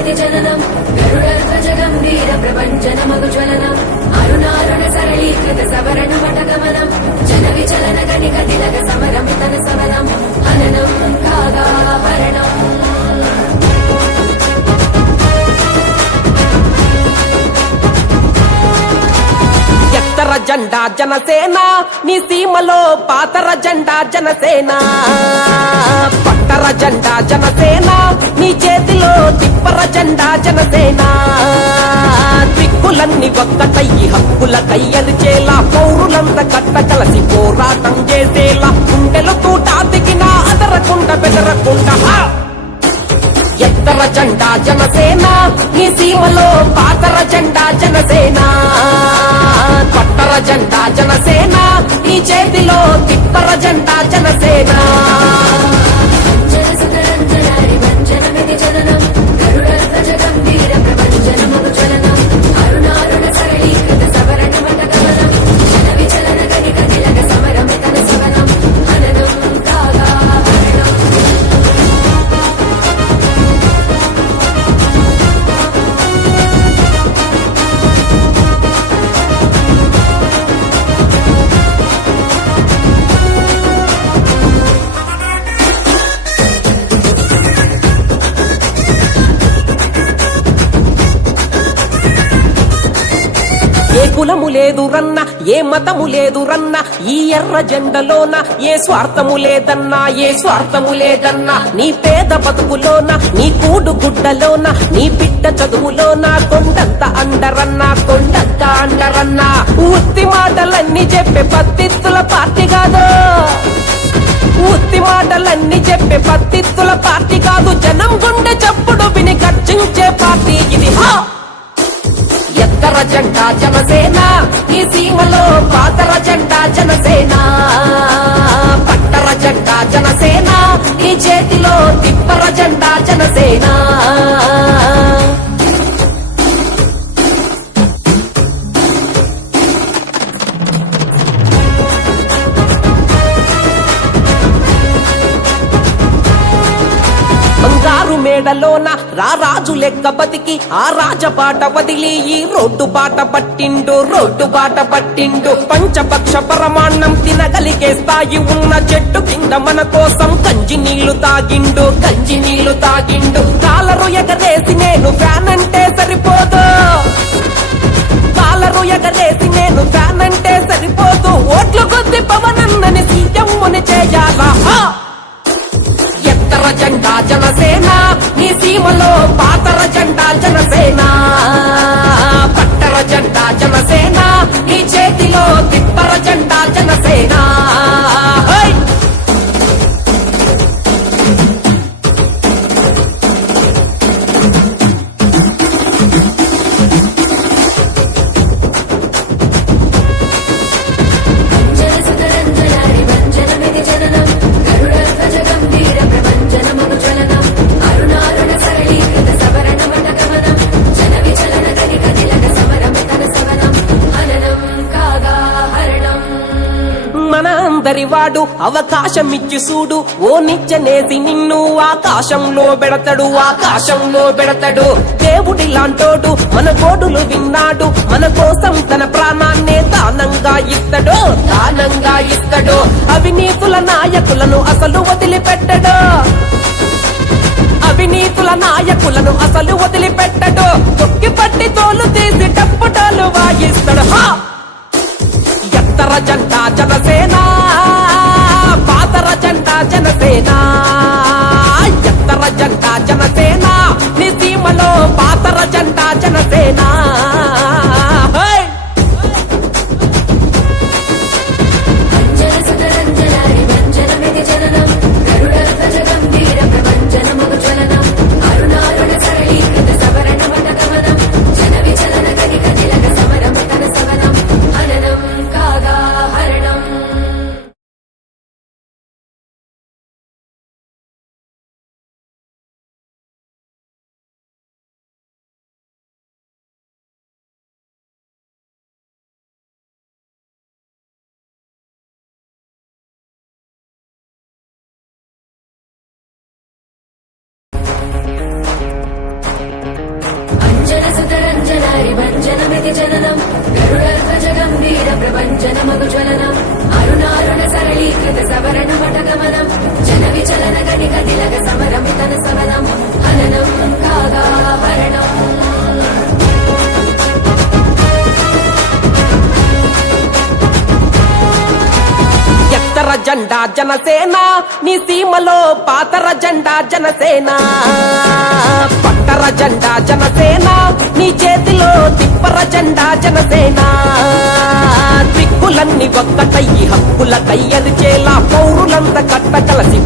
జననమితి జననం గరుడధ్వజ గంభీర ప్రపంచనమగు జ్వలనం అరుణారుణ సరళీకృత సవరణ మటగమనం జన విచలన గణిక తిలక సమరం తన సవనం హననం కాగా హరణం ఎత్తర జెండా జనసేన నీ సీమలో పాతర జెండా జనసేన. కట్టర జెండా జనసేన. నీ చేతిలో తిప్పర జెండా జనసేన. దిక్కులన్నీ ఒక్కటయ్యి హక్కుల కయ్యరిచేలా పౌరులంత కట్ట కలసి పోరాటం చేసేలా. గుండెలు తూట దిగిన అదరకుండా బెదరకుండా ఎత్తర జెండా జనసేన. నీ సీమలో పాతర జెండా జనసేన. పట్టర జెండా జనసేన. నీ చేతిలో తిప్పర జెండా జనసేన. జనసుతరంజనారి turning up. కులము లేదు రన్న ఏ మతము లేదు రన్న ఈ ఎర్ర జెండలోన ఏ స్వార్థము లేదన్నా ఏ స్వార్థము లేదన్నా నీ పేద బతుకులోన నీ కూడు గుడ్డలోన నీ బిడ్డ చదువులోన కొండంత అండరన్నా కొండంత అండరన్నా ఉత్తి మాటలన్నీ చెప్పే పత్తిత్తుల పార్టీ కాదు. ఉత్తి మాటలన్నీ చెప్పే పత్తిత్తుల పార్టీ కాదు. జనం గుండె చప్పుడు విని గర్జించే పార్టీ ఇది. హా! ఎత్తర జంట జనసేన. మేడలోన రారాజు లెక్క బతికి ఆ రాజబాట వదిలి ఈ రోడ్డు బాట పట్టిండు రోడ్డు బాట పట్టిండు. పంచపక్ష పరమాన్నం తినగలిగే స్థాయి ఉన్న చెట్టు కింద మన కోసం కంచి నీళ్ళు తాగిండు కంచి నీళ్ళు తాగిండు. కాలరు ఎగరేసి నేను ఫ్యాన్ మన అవకాశం ఇచ్చి చూడు ఓ నిచ్చనేసి నిన్ను ఆకాశంలో పెడతాడు ఆకాశంలో పెడతాడు. దేవుడి లాంటోడు మన కోడులు విన్నాడు. మన కోసం తన ప్రాణాన్నే దానంగా ఇస్తాడు దానంగా ఇస్తాడు. అవినీతుల నాయకులను అసలు వదిలిపెట్టడు. అవినీతుల నాయకులను అసలు వదిలిపెట్టడు. తొక్కి పట్టి తోలు తీసి టప్పుటాలు వాయిస్తాడు. ఎత్తర జంట జనసేన జనసేన ఎత్తర జంట జన ప్రభంజనమితి జననం. గరుడధ్వజ గంభీర ప్రపంచనమగు జ్వలనం. అరుణారుణ సరళీకృత సవరణ మటగమనం జన విచలన గణిక తిలక సమరమితన సవనం హననం కాగాహరణం ఎత్తర జెండా జనసేన నీ సీమలో పాతర జెండా జనసేన. పట్టర జెండా జనసేన తిప్పర జెండా జనసేన. దిక్కులన్నీ ఒక్కటయ్యి హక్కుల కయ్యరిచేలా పౌరులంత కట్ట కలసి